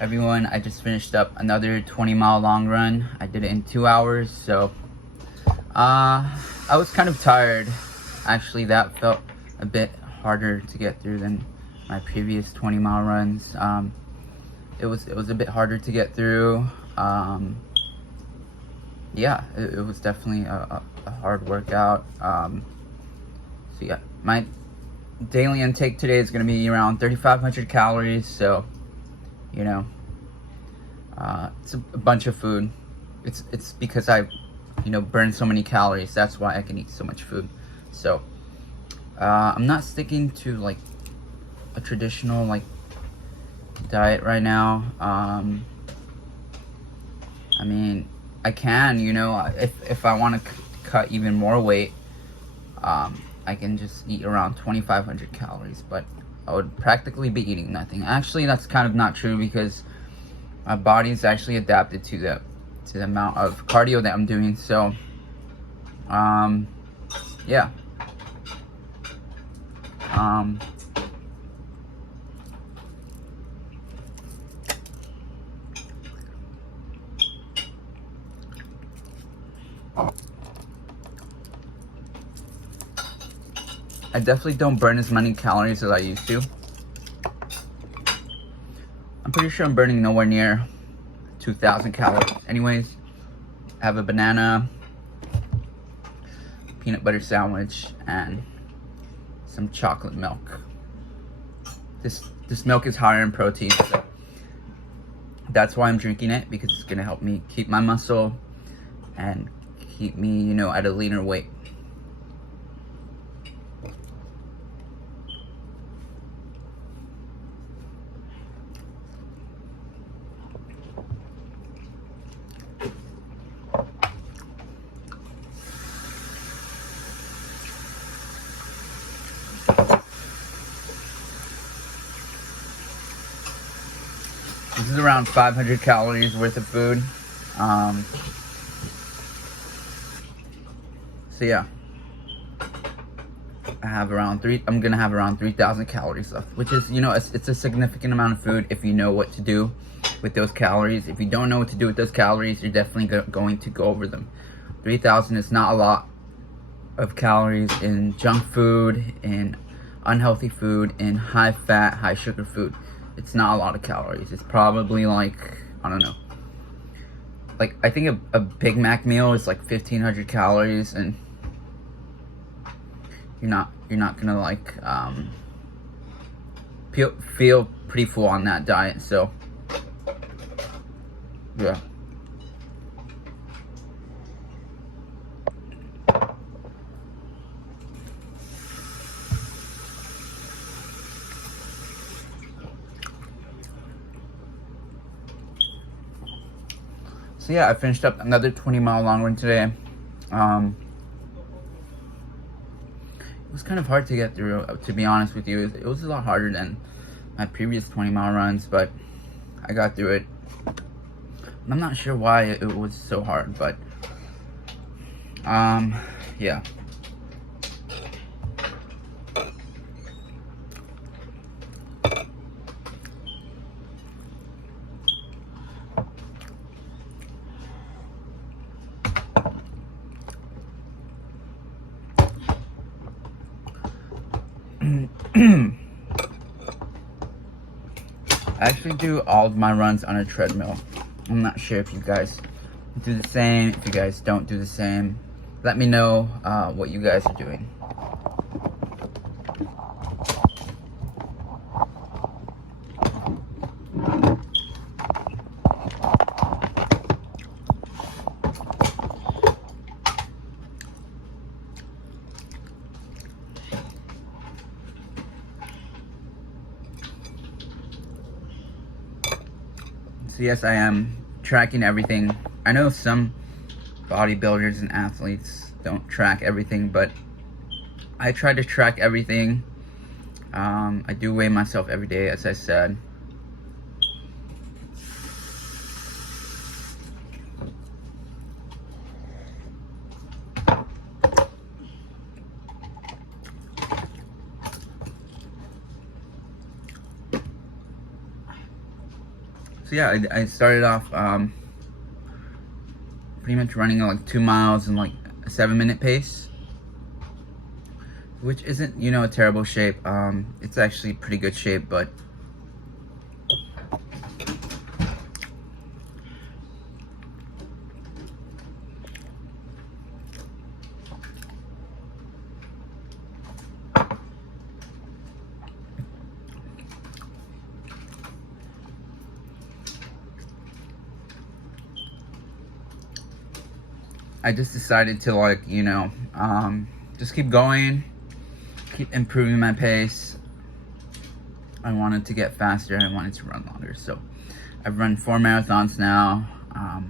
everyone. I just finished up another 20-mile long run. I did it in 2 hours, so I was kind of tired. Actually, that felt a bit harder to get through than my previous 20-mile runs. It was a bit harder to get through. Yeah, it was definitely a hard workout. So yeah, my daily intake today is going to be around 3,500 calories. So, you know, it's a bunch of food. It's because I, burn so many calories. That's why I can eat so much food. So, I'm not sticking to like a traditional like diet right now. I mean, I can, if I want to cut even more weight, I can just eat around 2,500 calories, but I would practically be eating nothing. Actually, that's kind of not true because my body's actually adapted to the amount of cardio that I'm doing. So, yeah. I definitely don't burn as many calories as I used to. I'm pretty sure I'm burning nowhere near 2,000 calories. Anyways, I have a banana, peanut butter sandwich, and some chocolate milk. This milk is higher in protein, so that's why I'm drinking it, because it's gonna help me keep my muscle and keep me, at a leaner weight. This is around 500 calories worth of food. So yeah, I'm gonna have around 3,000 calories left, which is, it's a significant amount of food if you know what to do with those calories. If you don't know what to do with those calories, you're definitely going to go over them. 3,000 is not a lot of calories in junk food, in unhealthy food, in high fat, high sugar food. It's not a lot of calories. It's probably like, I don't know, like I think a Big Mac meal is like 1,500 calories, and you're not gonna like feel pretty full on that diet. So yeah. So yeah, I finished up another 20-mile long run today. It was kind of hard to get through, to be honest with you. It was a lot harder than my previous 20-mile runs, but I got through it. I'm not sure why it was so hard, but yeah. I actually do all of my runs on a treadmill. I'm not sure if you guys do the same. If you guys don't do the same, let me know what you guys are doing. So yes, I am tracking everything. I know some bodybuilders and athletes don't track everything, but I try to track everything. I do weigh myself every day, as I said. So yeah, I started off pretty much running like 2 miles in like a 7-minute pace, which isn't, you know, a terrible shape. It's actually pretty good shape, but I just decided to, like, you know, just keep going, keep improving my pace. I wanted to get faster and I wanted to run longer. So I've run 4 marathons now. I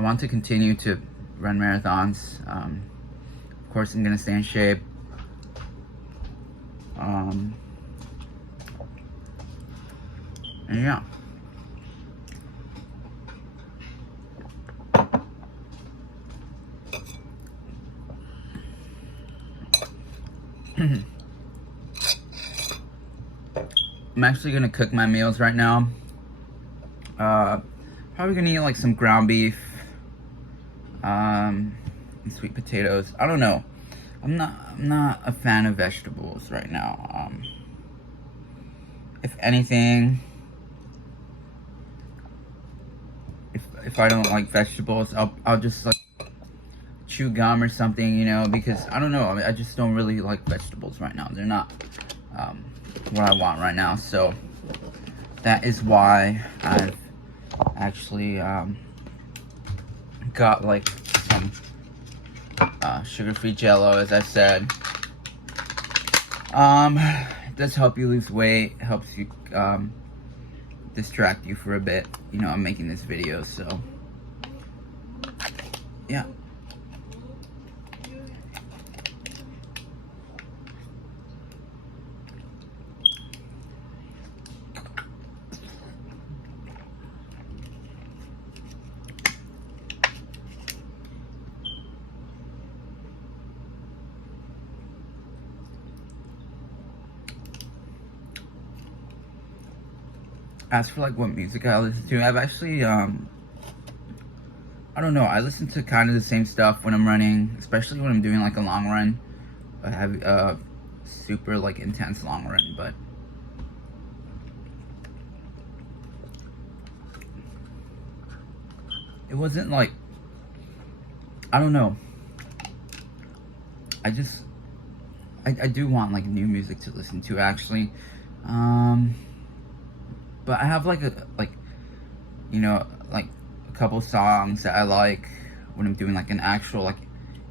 want to continue to run marathons. Of course, I'm gonna stay in shape. And yeah. I'm actually gonna cook my meals right now. Probably gonna eat like some ground beef, and sweet potatoes. I don't know. I'm not a fan of vegetables right now. If anything, if I don't like vegetables, I'll just like chew gum or something, you know, because I don't know. I mean, I just don't really like vegetables right now. They're not what I want right now. So that is why I've actually got like some sugar-free Jello, as I said. It does help you lose weight, helps you distract you for a bit. You know, I'm making this video, so yeah. As for like what music I listen to, I've actually I don't know, I listen to kind of the same stuff when I'm running, especially when I'm doing like a long run. I have super like intense long run, but it wasn't like, I don't know. I do want like new music to listen to actually. But I have like you know, like a couple songs that I like when I'm doing like an actual like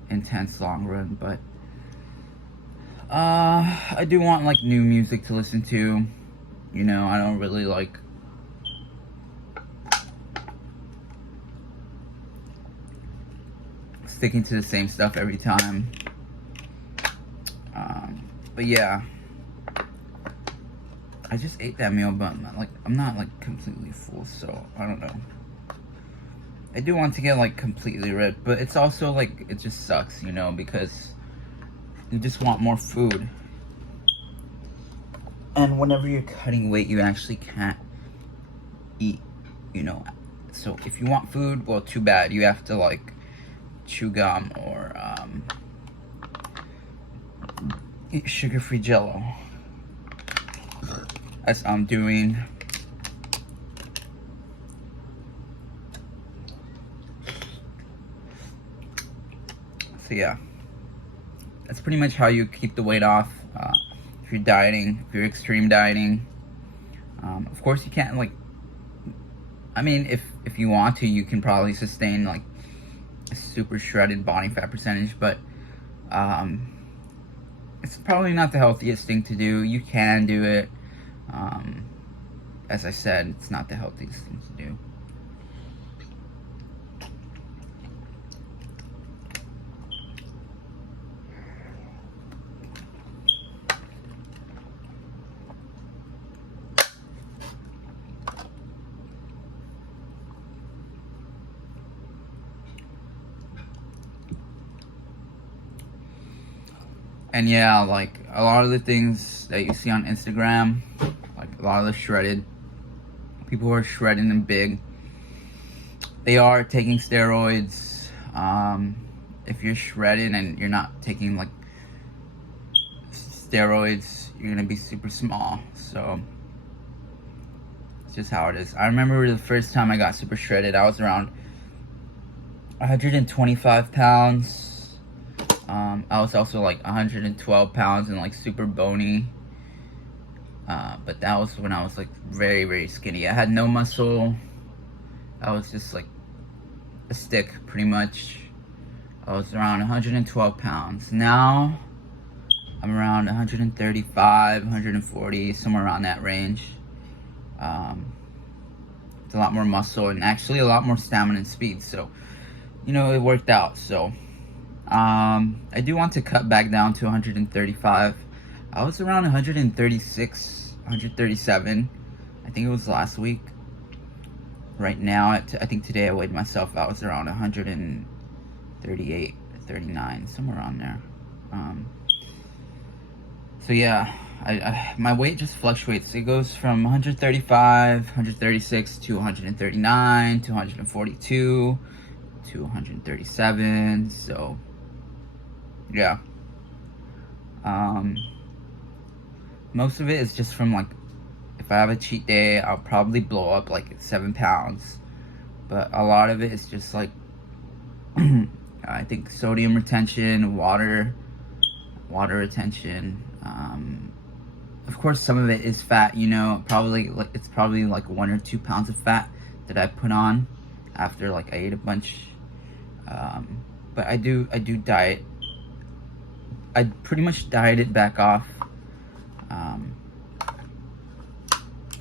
intense long run, but I do want like new music to listen to. You know, I don't really like sticking to the same stuff every time. But yeah, I just ate that meal, but I'm not like completely full, so I don't know. I do want to get like completely rid, but it's also like, it just sucks, you know, because you just want more food. And whenever you're cutting weight, you actually can't eat, you know. So if you want food, well, too bad. You have to like chew gum or eat sugar-free Jello, as I'm doing. So yeah, that's pretty much how you keep the weight off if you're dieting, if you're extreme dieting. Of course, you can't like, I mean, if you want to, you can probably sustain like a super shredded body fat percentage, but it's probably not the healthiest thing to do. You can do it. As I said, it's not the healthiest thing to do. And yeah, like a lot of the things that you see on Instagram, like a lot of the shredded people who are shredding them big, they are taking steroids. If you're shredding and you're not taking like steroids, you're gonna be super small. So it's just how it is. I remember the first time I got super shredded, I was around 125 pounds. I was also like 112 pounds and like super bony. But that was when I was like very, very skinny. I had no muscle. I was just like a stick pretty much. I was around 112 pounds. Now I'm around 135, 140, somewhere around that range. It's a lot more muscle and actually a lot more stamina and speed. So, you know, it worked out. So, I do want to cut back down to 135. I was around 136, 137. I think it was last week. Right now, I think today I weighed myself. I was around 138, 39, somewhere around there. So yeah, my weight just fluctuates. It goes from 135, 136 to 139 to 142 to 137. So yeah, most of it is just from like, if I have a cheat day, I'll probably blow up like 7 pounds, but a lot of it is just like I think sodium retention, water retention. Of course, some of it is fat. You know, it's probably like 1 or 2 pounds of fat that I put on after like I ate a bunch. But I do diet. I pretty much dieted back off.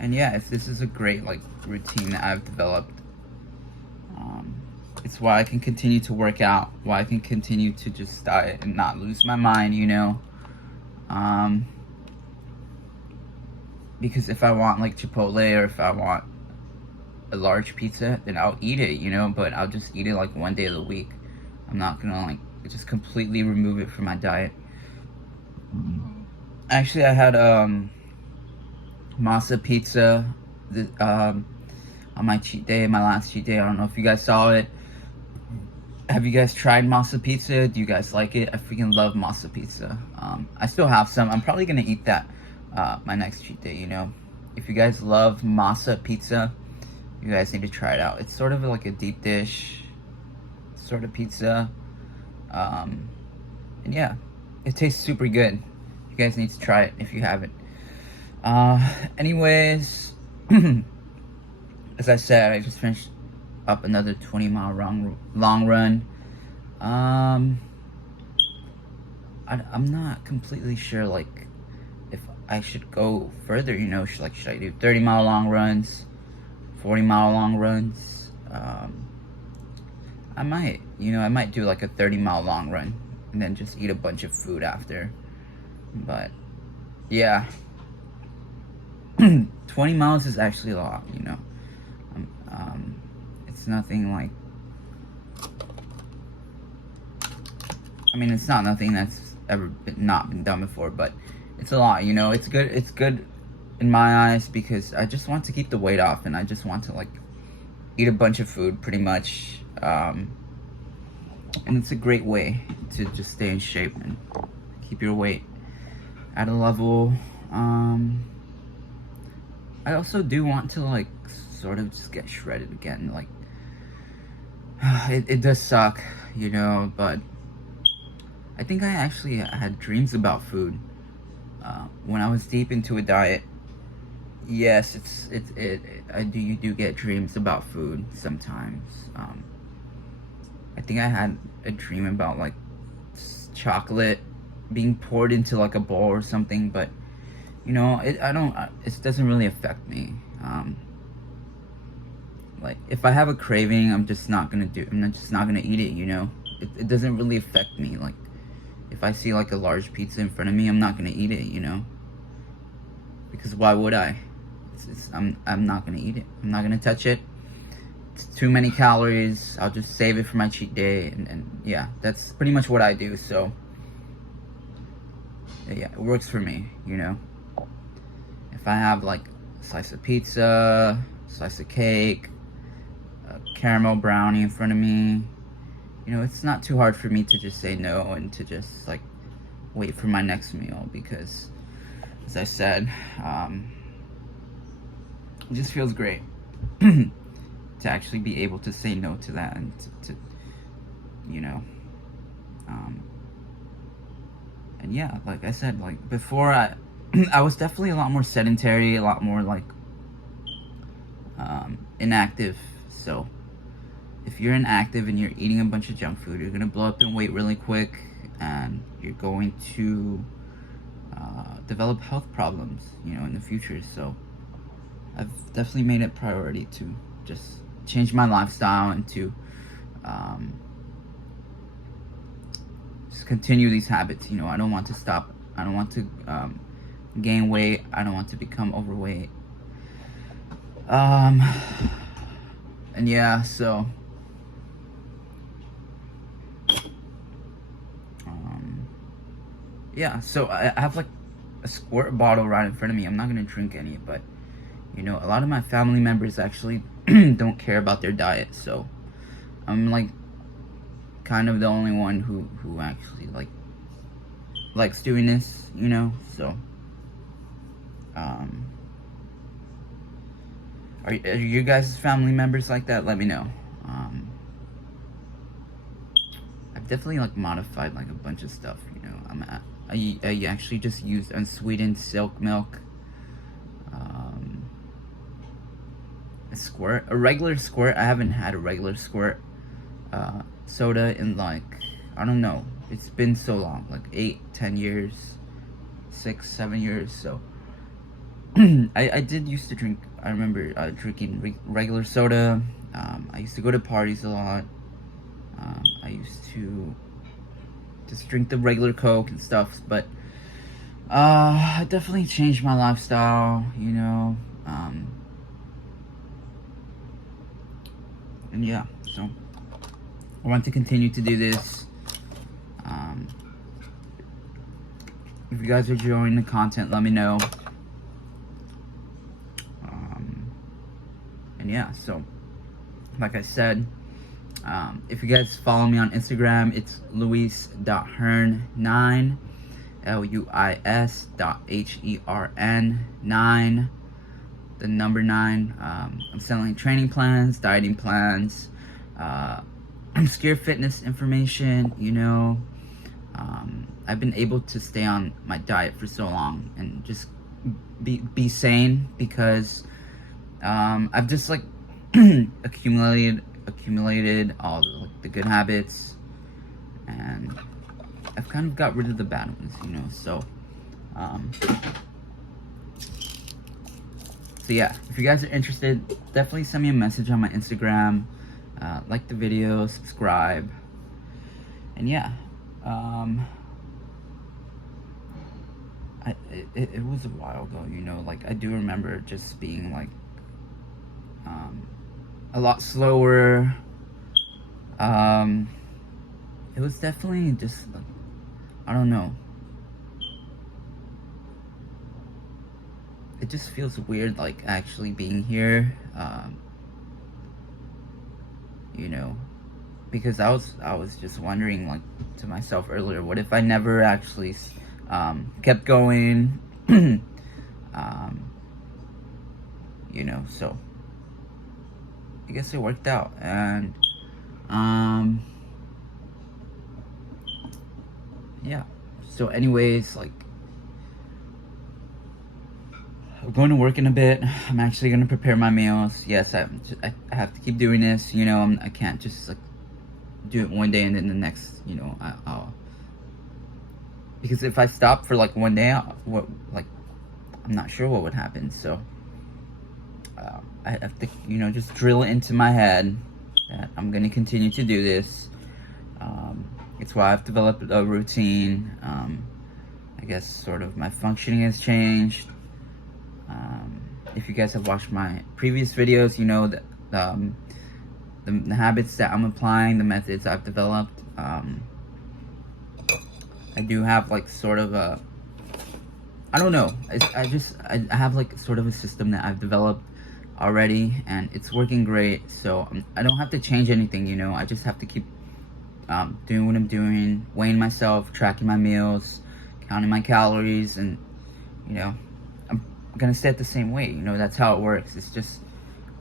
And yeah, this is a great like routine that I've developed. It's why I can continue to work out, why I can continue to just diet and not lose my mind, you know. Because if I want like Chipotle or if I want a large pizza, then I'll eat it, you know, but I'll just eat it like 1 day of the week. I'm not gonna like just completely remove it from my diet. Actually, I had masa pizza on my cheat day, my last cheat day. I don't know if you guys saw it. Have you guys tried masa pizza? Do you guys like it? I freaking love masa pizza. I still have some. I'm probably gonna eat that my next cheat day, you know. If you guys love masa pizza, you guys need to try it out. It's sort of like a deep dish sort of pizza. And yeah, it tastes super good. You guys need to try it if you haven't. Anyways, as I said, I just finished up another 20-mile long run. I'm not completely sure like if I should go further, you know. Should I do 30-mile long runs, 40-mile long runs? I might do like a 30-mile long run and then just eat a bunch of food after. But yeah, 20 miles is actually a lot, you know. It's nothing like, I mean, it's not nothing that's ever not been done before, but it's a lot, you know. It's good in my eyes because I just want to keep the weight off and I just want to like eat a bunch of food pretty much. And it's a great way to just stay in shape and keep your weight at a level. I also do want to like sort of just get shredded again. Like it does suck, you know, but I think I actually had dreams about food when I was deep into a diet. Yes, you do get dreams about food sometimes. I think I had a dream about like chocolate being poured into like a bowl or something, but you know, it doesn't really affect me. Like if I have a craving, I'm just not gonna eat it, you know. It doesn't really affect me. Like if I see like a large pizza in front of me, I'm not gonna eat it, you know. Because why would I? I'm not gonna eat it. I'm not gonna touch it. It's too many calories. I'll just save it for my cheat day, and yeah, that's pretty much what I do. So yeah, it works for me, you know. If I have like a slice of pizza, slice of cake, a caramel brownie in front of me. You know, it's not too hard for me to just say no and to just like wait for my next meal, because as I said, it just feels great to actually be able to say no to that, and to you know, and yeah, like I said, like before, I was definitely a lot more sedentary, a lot more like inactive. So if you're inactive and you're eating a bunch of junk food, you're gonna blow up in weight really quick, and you're going to develop health problems, you know, in the future. So I've definitely made it a priority to just change my lifestyle and to just continue these habits. You know, I don't want to stop. I don't want to gain weight. I don't want to become overweight. And yeah, so yeah, so I have like a squirt bottle right in front of me. I'm not gonna drink any, but you know, a lot of my family members actually don't care about their diet, so I'm like kind of the only one who actually likes doing this, you know. So are you guys family members like that? Let me know. I've definitely like modified like a bunch of stuff, you know. I actually just used unsweetened silk milk, a regular squirt. I haven't had a regular squirt soda in like, I don't know, it's been so long, like 8-10 years, 6-7 years. So I did used to drink. I remember drinking regular soda. I used to go to parties a lot. I used to just drink the regular Coke and stuff, but I definitely changed my lifestyle, you know. And yeah, so I want to continue to do this. If you guys are enjoying the content, let me know. And yeah, so like I said, if you guys follow me on Instagram, it's luis.hern9, luis.hern9, the number 9. I'm selling training plans, dieting plans, obscure fitness information, you know. I've been able to stay on my diet for so long and just be sane, because I've just like accumulated all the good habits, and I've kind of got rid of the bad ones, you know. So so yeah, if you guys are interested, definitely send me a message on my Instagram, like the video, subscribe, and yeah, it was a while ago, you know. Like I do remember just being like a lot slower. It was definitely just like, I don't know, it just feels weird like actually being here, you know, because I was just wondering like to myself earlier, what if I never actually kept going, you know. So I guess it worked out, and yeah. So anyways, like I'm going to work in a bit. I'm actually going to prepare my meals. Yes, I have to keep doing this, you know. I can't just like do it one day and then the next, you know, I'll because if I stop for like one day, I'm not sure what would happen. So I have to, you know, just drill it into my head that I'm going to continue to do this. It's why I've developed a routine. I guess sort of my functioning has changed. If you guys have watched my previous videos, you know that the habits that I'm applying, the methods I've developed, I do have like sort of a, I don't know, I have like sort of a system that I've developed already, and it's working great. So I don't have to change anything, you know. I just have to keep doing what I'm doing, weighing myself, tracking my meals, counting my calories, and you know, I'm gonna stay at the same weight. You know, that's how it works. It's just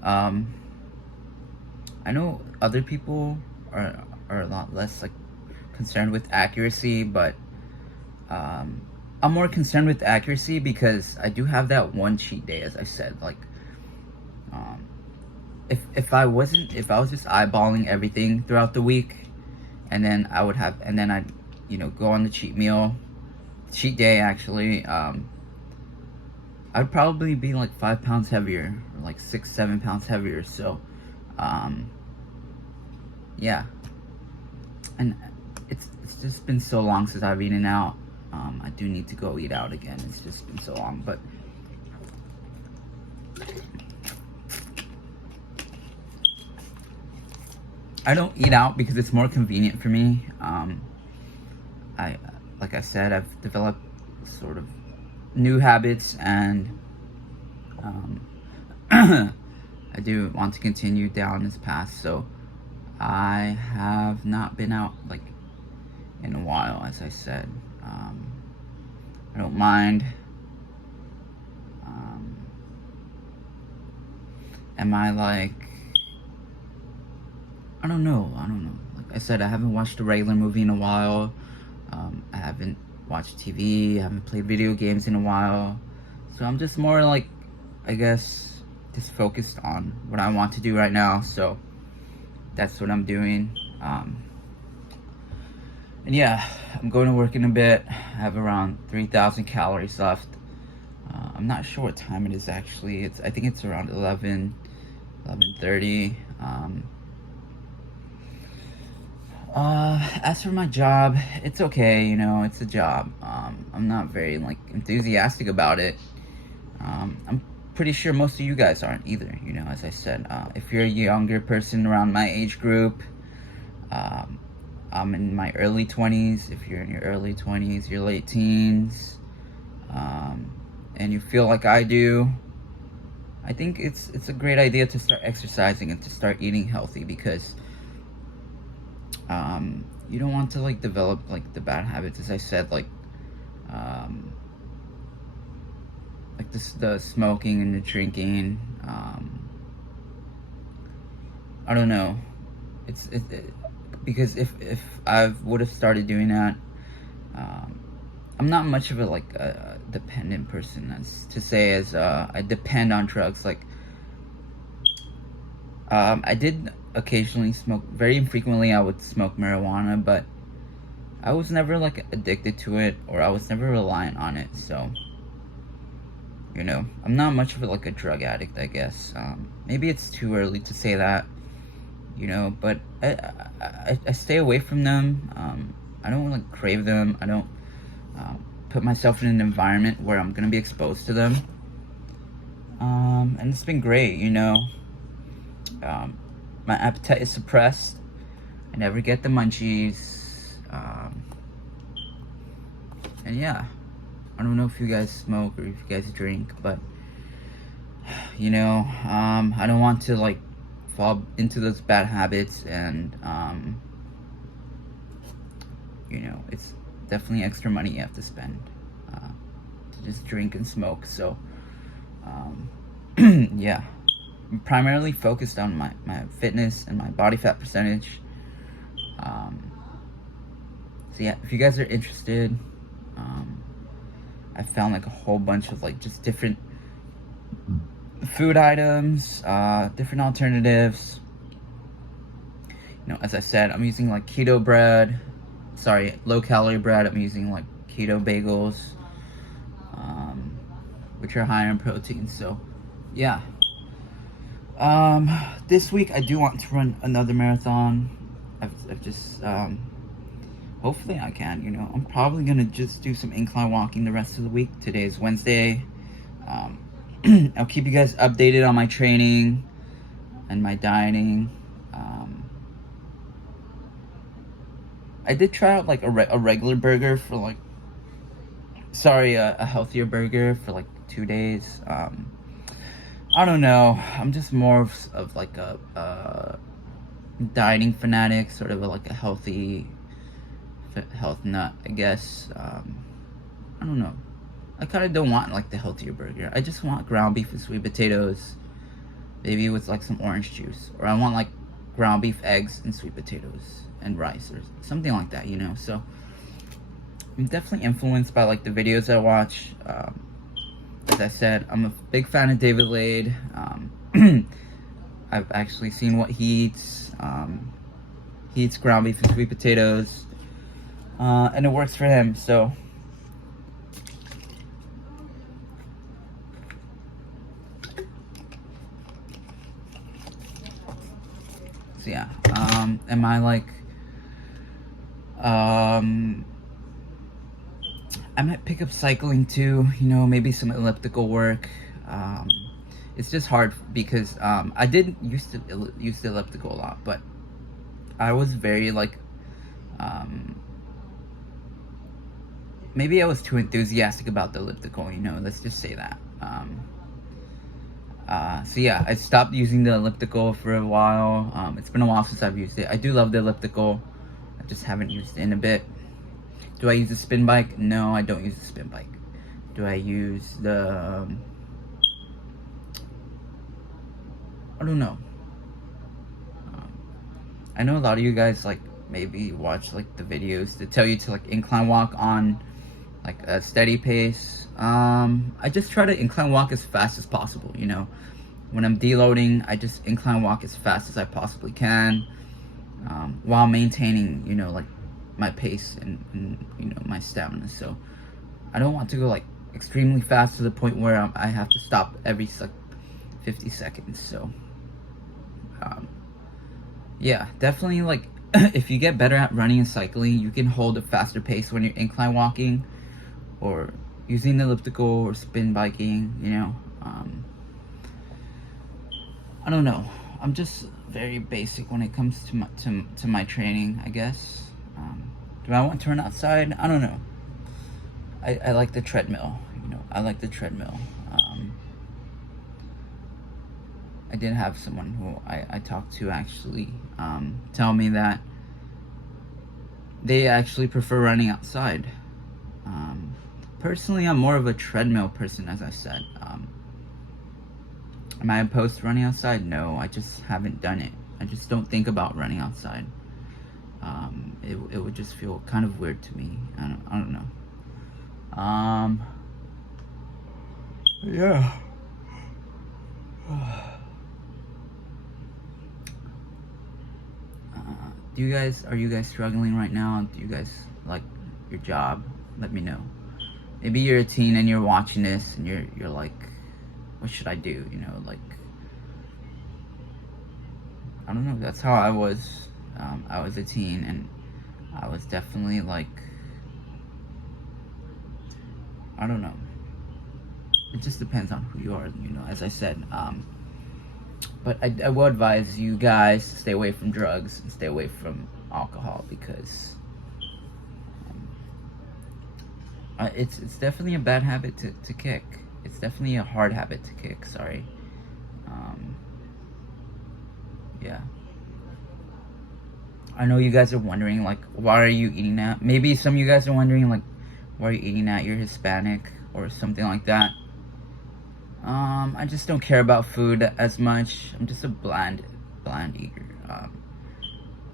I know other people are a lot less like concerned with accuracy, but I'm more concerned with accuracy because I do have that one cheat day, as I said. Like, if I was just eyeballing everything throughout the week, and then I'd, you know, go on the cheat day actually, I'd probably be like 5 pounds heavier, or like 6-7 pounds heavier. So, yeah, and it's just been so long since I've eaten out. I do need to go eat out again. It's just been so long, but I don't eat out because it's more convenient for me. Like I said, I've developed sort of new habits, and I do want to continue down this path. So I have not been out like in a while, as I said. I don't mind. Am I like, I don't know. Like I said, I haven't watched a regular movie in a while. I haven't watched TV. I haven't played video games in a while. So I'm just more like, I guess, just focused on what I want to do right now. So that's what I'm doing. And yeah, I'm going to work in a bit. I have around 3,000 calories left. I'm not sure what time it is actually. I think it's around 11:30. As for my job, it's okay, you know, it's a job. I'm not very like enthusiastic about it. I'm pretty sure most of you guys aren't either, you know, as I said. If you're a younger person around my age group, I'm in my early 20s. If you're in your early 20s, your late teens, and you feel like I do, I think it's a great idea to start exercising and to start eating healthy, because you don't want to like develop like the bad habits, as I said, like the smoking and the drinking. I don't know. It's because if I would have started doing that, I'm not much of a dependent person, as to say, as I depend on drugs. Like, I did occasionally smoke. Very infrequently I would smoke marijuana, but I was never like addicted to it, or I was never reliant on it. So, you know, I'm not much of a drug addict, I guess. Maybe it's too early to say that, you know, but I stay away from them. I don't like crave them. I don't put myself in an environment where I'm gonna be exposed to them. And it's been great, you know. My appetite is suppressed. I never get the munchies. And yeah, I don't know if you guys smoke or if you guys drink, but you know, I don't want to like fall into those bad habits, and you know, it's definitely extra money you have to spend to just drink and smoke. So yeah, I'm primarily focused on my fitness and my body fat percentage. So yeah, if you guys are interested, I found like a whole bunch of like just different food items, different alternatives. You know, as I said, I'm using like keto bread, low calorie bread. I'm using like keto bagels, which are higher in protein. So yeah, this week I do want to run another marathon. I've just hopefully I can, you know. I'm probably gonna just do some incline walking the rest of the week. Today is Wednesday. I'll keep you guys updated on my training and my dieting. I did try out like a regular burger for like, a healthier burger for like 2 days. I don't know. I'm just more of like a dieting fanatic, sort of like a healthy health nut, I guess. I don't know. I kind of don't want like the healthier burger. I just want ground beef with sweet potatoes, maybe with like some orange juice, or I want like ground beef, eggs, and sweet potatoes and rice or something like that, you know. So I'm definitely influenced by like the videos I watch. As I said, I'm a big fan of David Lade. I've actually seen what he eats. He eats ground beef and sweet potatoes, and it works for him. So yeah. Am I like I might pick up cycling too, you know, maybe some elliptical work. It's just hard because I did used to use the elliptical a lot, but I was very like maybe I was too enthusiastic about the elliptical, you know, let's just say that. So yeah, I stopped using the elliptical for a while. It's been a while since I've used it. I do love the elliptical. I just haven't used it in a bit. Do I use the spin bike? No, I don't use the spin bike. Do I use the... I don't know. I know a lot of you guys like maybe watch like the videos that tell you to like incline walk on like a steady pace. I just try to incline walk as fast as possible, you know. When I'm deloading, I just incline walk as fast as I possibly can, while maintaining, you know, like my pace and you know, my stamina. So I don't want to go like extremely fast to the point where I have to stop every like 50 seconds. So yeah, definitely like if you get better at running and cycling, you can hold a faster pace when you're incline walking or using the elliptical or spin biking, you know. I don't know. I'm just very basic when it comes to my training, I guess. Do I want to run outside? I don't know. I like the treadmill, you know. I like the treadmill. I did have someone who I talked to actually tell me that they actually prefer running outside. Personally, I'm more of a treadmill person, as I said. Am I opposed to running outside? No, I just haven't done it. I just don't think about running outside. It would just feel kind of weird to me. I don't know. Yeah. Are you guys struggling right now? Do you guys like your job? Let me know. Maybe you're a teen and you're watching this and you're like, what should I do? You know, like, I don't know. That's how I was. I was a teen and I was definitely like, I don't know. It just depends on who you are, you know, as I said. But I will advise you guys to stay away from drugs and stay away from alcohol because it's definitely a bad habit to kick. It's definitely a hard habit to kick, sorry. Yeah. I know you guys are wondering, like, why are you eating that? Maybe some of you guys are wondering, like, why are you eating that? You're Hispanic or something like that. I just don't care about food as much. I'm just a bland eater.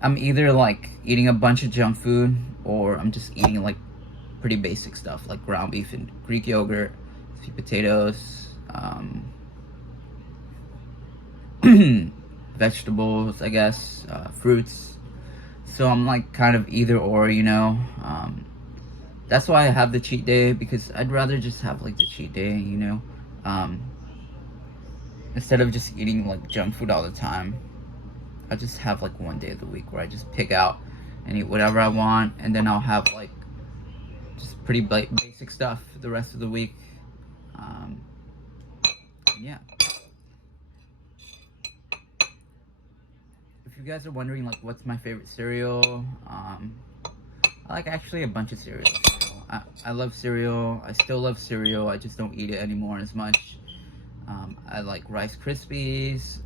I'm either like eating a bunch of junk food or I'm just eating like pretty basic stuff like ground beef and Greek yogurt, sweet potatoes, vegetables, I guess, fruits. So I'm like kind of either or, you know. That's why I have the cheat day, because I'd rather just have like the cheat day, you know. Instead of just eating like junk food all the time, I just have like one day of the week where I just pick out and eat whatever I want, and then I'll have like just pretty basic stuff for the rest of the week. Yeah. If you guys are wondering like what's my favorite cereal, I like actually a bunch of cereals. I love cereal. I still love cereal. I just don't eat it anymore as much. I like Rice Krispies.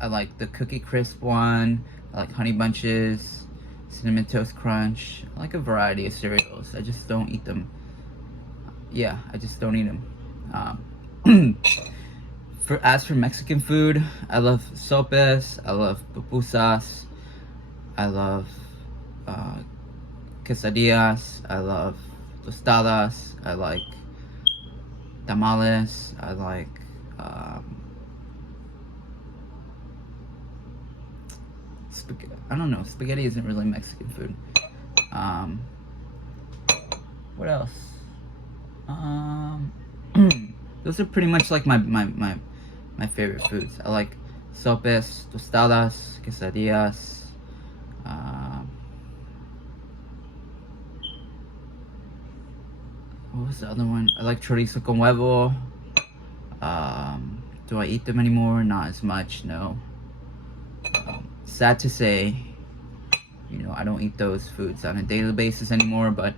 I like the Cookie Crisp one. I like Honey Bunches, Cinnamon Toast Crunch. I like a variety of cereals. I just don't eat them. Yeah, I just don't eat them. As for Mexican food, I love sopes. I love pupusas. I love quesadillas. I love tostadas. I like tamales. I like spaghetti. I don't know. Spaghetti isn't really Mexican food. What else? Those are pretty much like my favorite foods. I like sopes, tostadas, quesadillas. What was the other one? I like chorizo con huevo. Do I eat them anymore? Not as much, no. Sad to say, you know, I don't eat those foods on a daily basis anymore, but,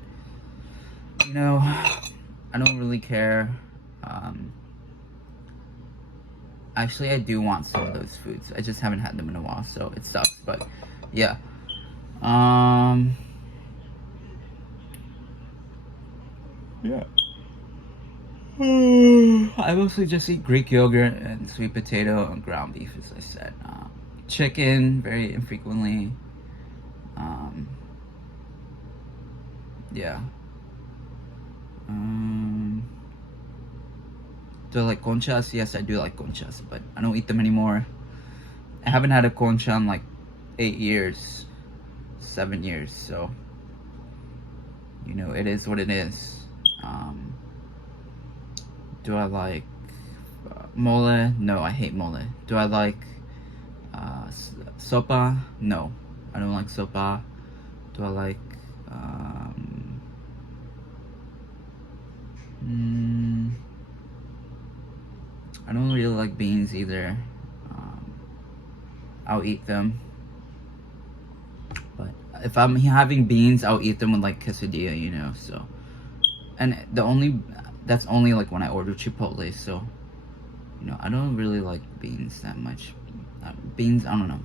you know, I don't really care. Actually, I do want some of those foods. I just haven't had them in a while, so it sucks, but, yeah. Yeah. I mostly just eat Greek yogurt and sweet potato and ground beef, as I said. Chicken, very infrequently. Yeah. Do I like conchas? Yes, I do like conchas, but I don't eat them anymore. I haven't had a concha in like 8 years, 7 years, so, you know, it is what it is. Do I like mole? No, I hate mole. Do I like sopa? No, I don't like sopa. Do I like I don't really like beans either. I'll eat them, but if I'm having beans, I'll eat them with like quesadilla, you know. So, and that's only like when I order Chipotle. So, you know, I don't really like beans that much. Beans, I don't know.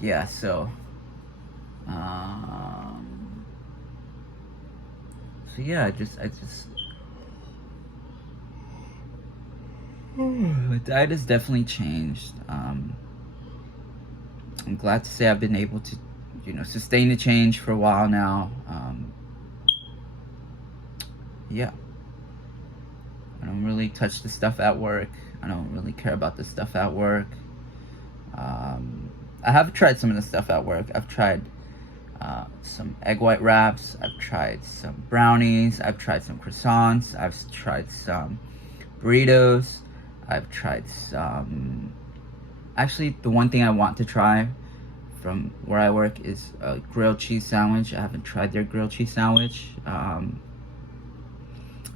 Yeah. So, yeah, I just. My diet has definitely changed. I'm glad to say I've been able to, you know, sustain the change for a while now. Yeah. I don't really touch the stuff at work. I don't really care about the stuff at work. I have tried some of the stuff at work. I've tried some egg white wraps. I've tried some brownies. I've tried some croissants. I've tried some burritos. I've tried some... Actually, the one thing I want to try from where I work is a grilled cheese sandwich. I haven't tried their grilled cheese sandwich. I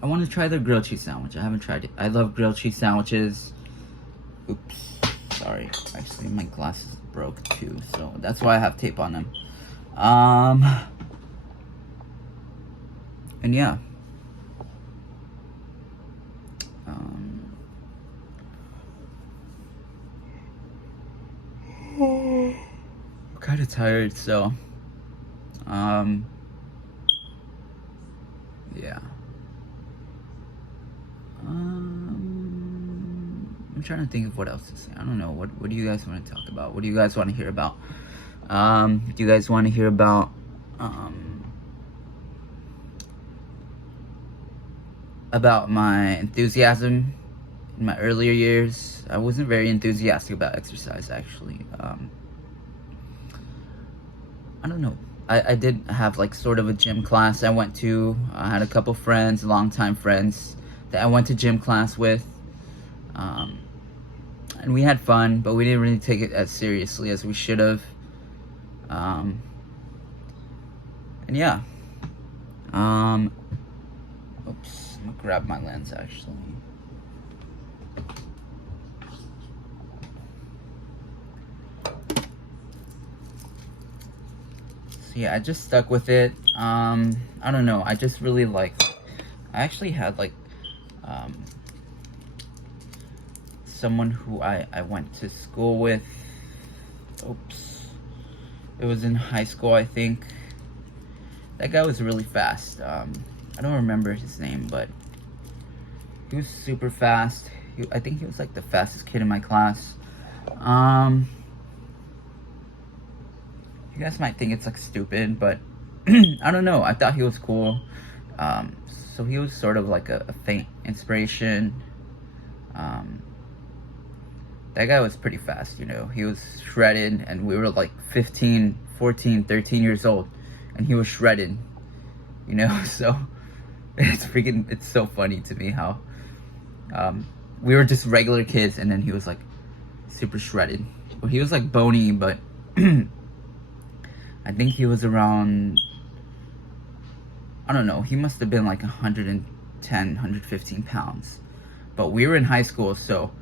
want to try their grilled cheese sandwich. I haven't tried it. I love grilled cheese sandwiches. Oops. Sorry. Actually, my glasses broke too, so that's why I have tape on them. And yeah. I'm kind of tired, so yeah. I'm trying to think of what else to say. I don't know. What do you guys want to talk about? What do you guys want to hear about? Do you guys want to hear about my enthusiasm in my earlier years? I wasn't very enthusiastic about exercise, actually. I don't know. I did have like sort of a gym class I went to. I had a couple friends, longtime friends, that I went to gym class with. And we had fun, but we didn't really take it as seriously as we should have. And yeah. Oops, I'm gonna grab my lens actually. So yeah, I just stuck with it. I don't know, I just really like, I actually had like, someone who I went to school with. Oops. It was in high school, I think. That guy was really fast. I don't remember his name, but he was super fast. I think he was like the fastest kid in my class. You guys might think it's like stupid, but I don't know. I thought he was cool. So he was sort of like a faint inspiration. That guy was pretty fast, you know. He was shredded, and we were like 15, 14, 13 years old, and he was shredded, you know. So it's so funny to me how we were just regular kids, and then he was like super shredded. Well, he was like bony, but I think he was around, I don't know, he must have been like 110, 115 pounds. But we were in high school, so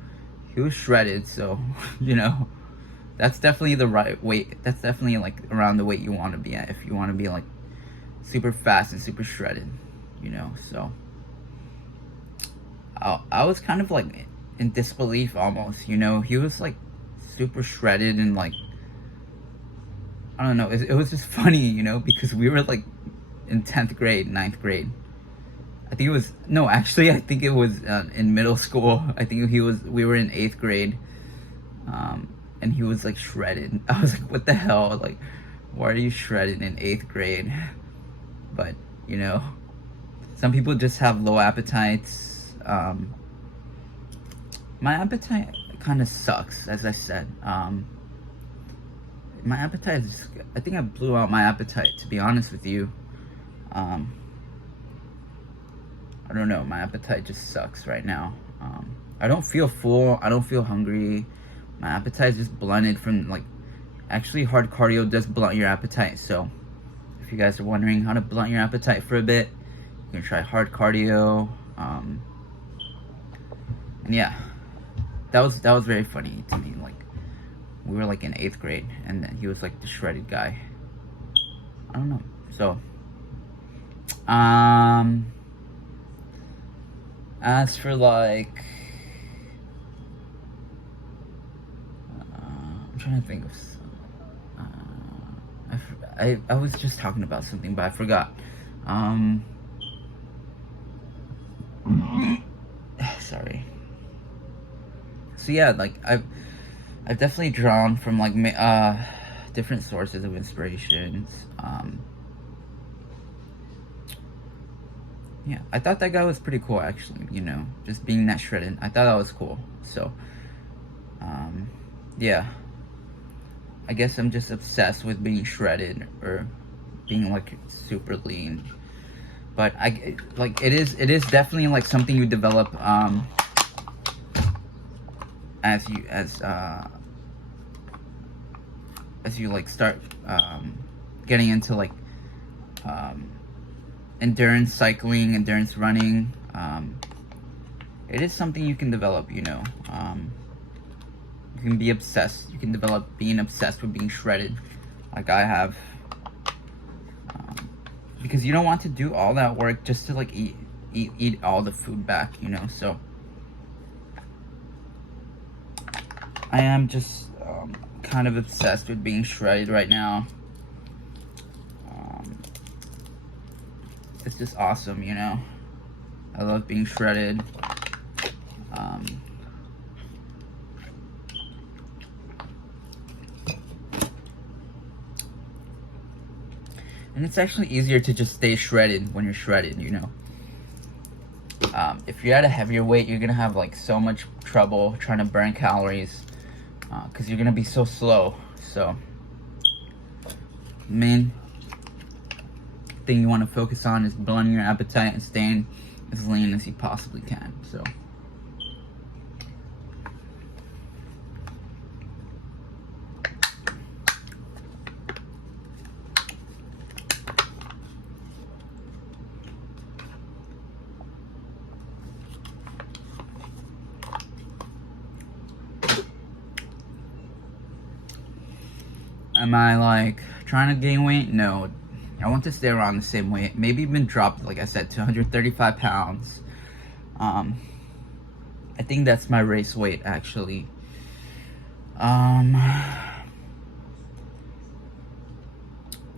he was shredded, so, you know, that's definitely the right weight. That's definitely like around the weight you want to be at if you want to be like super fast and super shredded, you know. So I was kind of like in disbelief almost, you know. He was like super shredded, and like, I don't know, it was just funny, you know, because we were like in 10th grade, 9th grade. I think it was, no, actually, I think it was in middle school. I think we were in 8th grade, and he was like shredded. I was like, what the hell? Like, why are you shredded in 8th grade? But, you know, some people just have low appetites. My appetite kind of sucks, as I said. My appetite is, I think I blew out my appetite, to be honest with you. I don't know, my appetite just sucks right now. I don't feel full, I don't feel hungry. My appetite is just blunted from like, actually hard cardio does blunt your appetite. So if you guys are wondering how to blunt your appetite for a bit, you can try hard cardio. And yeah, that was very funny to me. Like, we were like in 8th grade, and then he was like the shredded guy. I don't know. So as for like, I'm trying to think of I was just talking about something, but I forgot. Sorry. So yeah, like I've definitely drawn from like different sources of inspirations. Yeah, I thought that guy was pretty cool, actually, you know, just being that shredded. I thought that was cool. So yeah, I guess I'm just obsessed with being shredded or being like super lean. But it is definitely like something you develop as you like start getting into like endurance cycling, endurance running. It is something you can develop, you know. You can be obsessed. You can develop being obsessed with being shredded, like I have. Because you don't want to do all that work just to like eat all the food back, you know. So I am just kind of obsessed with being shredded right now. It's just awesome, you know. I love being shredded. And it's actually easier to just stay shredded when you're shredded, you know. If you're at a heavier weight, you're gonna have like so much trouble trying to burn calories because you're gonna be so slow. So, main thing you want to focus on is blunting your appetite and staying as lean as you possibly can. So. Am I like trying to gain weight? No, I want to stay around the same weight. Maybe even drop, like I said, to 135 pounds. I think that's my race weight actually. And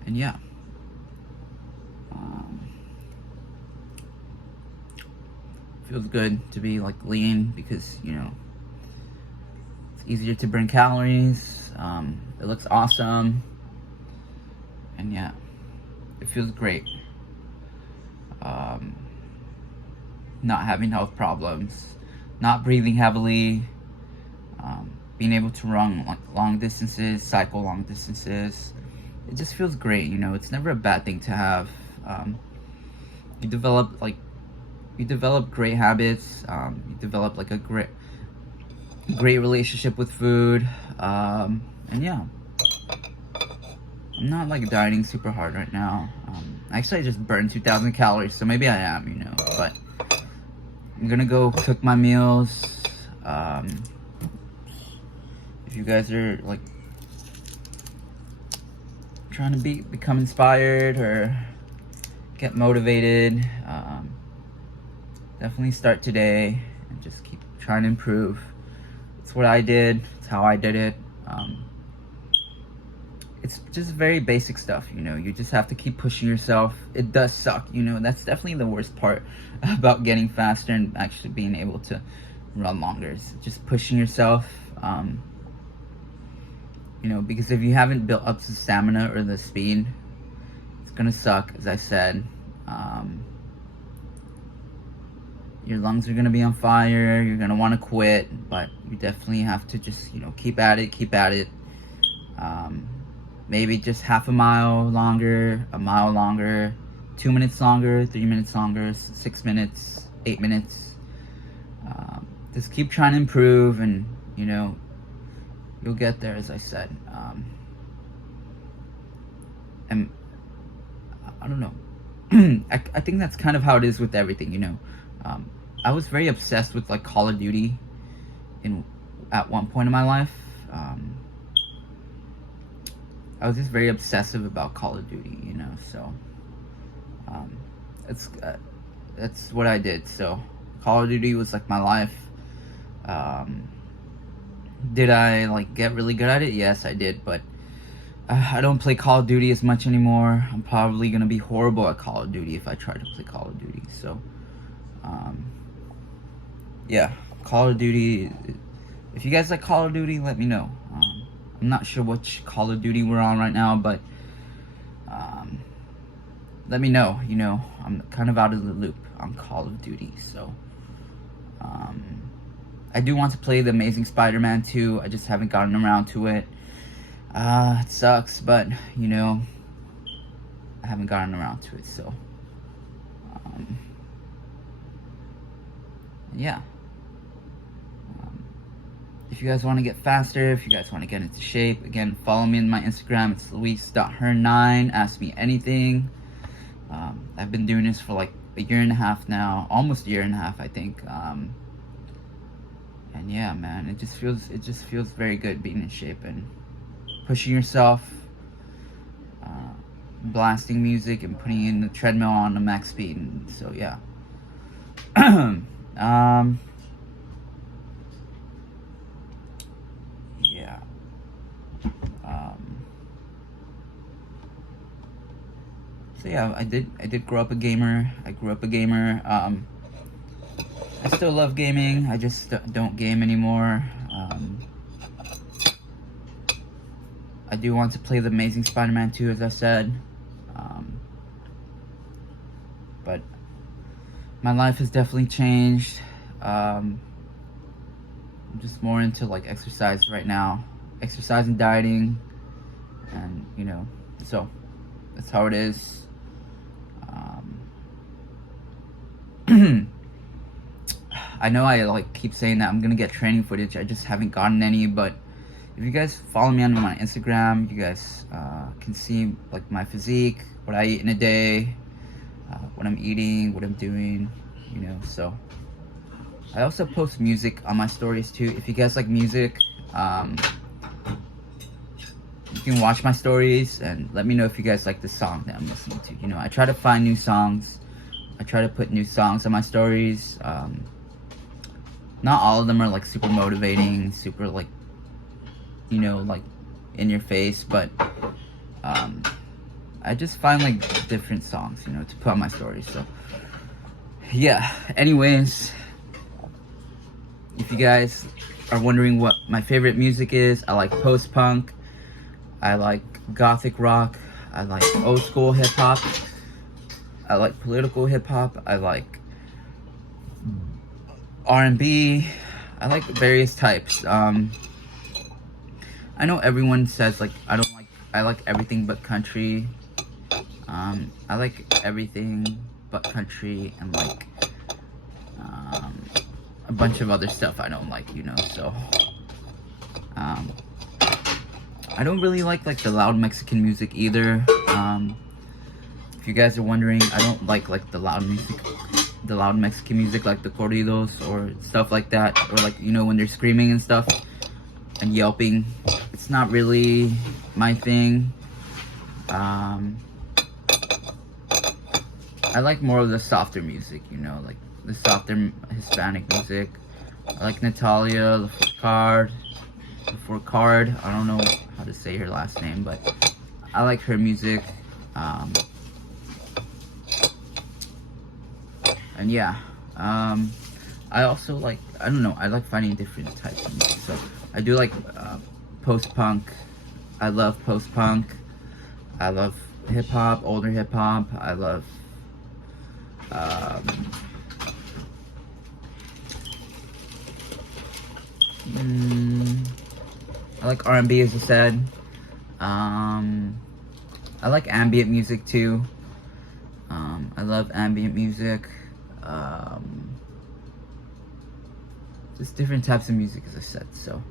yeah. Feels good to be like lean because, you know, it's easier to burn calories. It looks awesome. And yeah, it feels great. Not having health problems, not breathing heavily, being able to run like long distances, cycle long distances. It just feels great, you know. It's never a bad thing to have. You develop great habits. You develop like a great relationship with food. And yeah, I'm not like dieting super hard right now. Actually, I just burned 2,000 calories, so maybe I am, you know. But I'm gonna go cook my meals. If you guys are like trying to become inspired or get motivated, definitely start today and just keep trying to improve. It's what I did. It's how I did it. It's just very basic stuff, you know. You just have to keep pushing yourself. It does suck, you know. That's definitely the worst part about getting faster and actually being able to run longer. It's just pushing yourself. You know, because if you haven't built up the stamina or the speed, it's gonna suck, as I said. Your lungs are gonna be on fire. You're gonna want to quit, but you definitely have to just, you know, keep at it. Maybe just half a mile longer, a mile longer, 2 minutes longer, 3 minutes longer, 6 minutes, 8 minutes. Just keep trying to improve, and you know, you'll get there, as I said. And I don't know. I think that's kind of how it is with everything, you know. I was very obsessed with like Call of Duty at one point in my life. I was just very obsessive about Call of Duty, you know. So that's what I did. So Call of Duty was like my life. Did I like get really good at it? Yes, I did, but I don't play Call of Duty as much anymore. I'm probably gonna be horrible at Call of Duty if I try to play Call of Duty. So yeah, Call of Duty. If you guys like Call of Duty, let me know. I'm not sure which Call of Duty we're on right now, but let me know. You know, I'm kind of out of the loop on Call of Duty, so I do want to play The Amazing Spider-Man 2. I just haven't gotten around to it. It sucks, but you know, I haven't gotten around to it, so yeah. If you guys want to get faster, if you guys want to get into shape, again, follow me on my Instagram. It's luis.hern9. Ask me anything. I've been doing this for like a year and a half now, almost a year and a half, I think. And yeah, man, it just feels very good being in shape and pushing yourself, blasting music and putting in the treadmill on the max speed. And so yeah. Yeah. So yeah, I did grow up a gamer. I grew up a gamer. I still love gaming. I just don't game anymore. I do want to play The Amazing Spider-Man 2, as I said. But my life has definitely changed. I'm just more into like exercise right now. Exercise and dieting. And, you know, so that's how it is. I know I like keep saying that I'm gonna get training footage. I just haven't gotten any, but if you guys follow me on my Instagram, you guys can see like my physique, what I eat in a day, what I'm eating, what I'm doing, you know. So I also post music on my stories too. If you guys like music, you can watch my stories and let me know if you guys like the song that I'm listening to. You know, I try to find new songs. I try to put new songs on my stories. not all of them are like super motivating, super like, you know, like in your face, but I just find like different songs, you know, to put on my stories. So yeah, anyways, if you guys are wondering what my favorite music is, I like post-punk, I like gothic rock, I like old school hip-hop, I like political hip-hop, I like R&B, I like various types. I know everyone says like I like everything but country. I like everything but country and like a bunch of other stuff I don't like, you know. So I don't really like the loud Mexican music either. If you guys are wondering, I don't like the loud Mexican music, like the corridos or stuff like that, or like, you know, when they're screaming and stuff and yelping. It's not really my thing. I like more of the softer music, you know, like the softer Hispanic music. I like Natalia Lafourcade. I don't know how to say her last name, but I like her music. And yeah, I also like, I don't know, I like finding different types of music. So I do like post-punk. I love post-punk. I love hip-hop, older hip-hop. I love I like R&B, as I said. I like ambient music too. I love ambient music. Just different types of music, as I said. So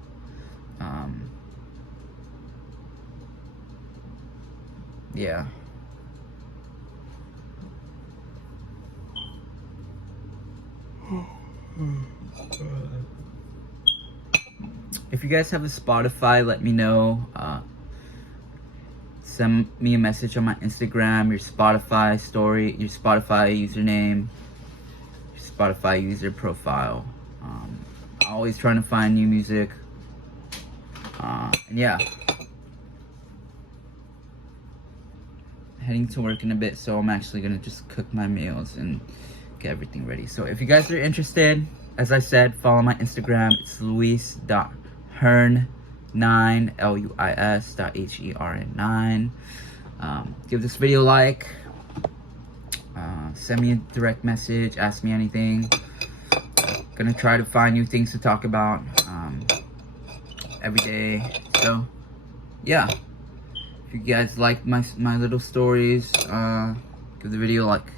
yeah. If you guys have a Spotify, let me know. Send me a message on my Instagram, your Spotify story, your Spotify username, your Spotify user profile. Always trying to find new music. And yeah. Heading to work in a bit, so I'm actually gonna just cook my meals and get everything ready. So if you guys are interested, as I said, follow my Instagram. It's luis.hern9, luis.hern9. Give this video a like. Send me a direct message. Ask me anything. Gonna try to find new things to talk about every day. So yeah. If you guys like my little stories, give the video a like.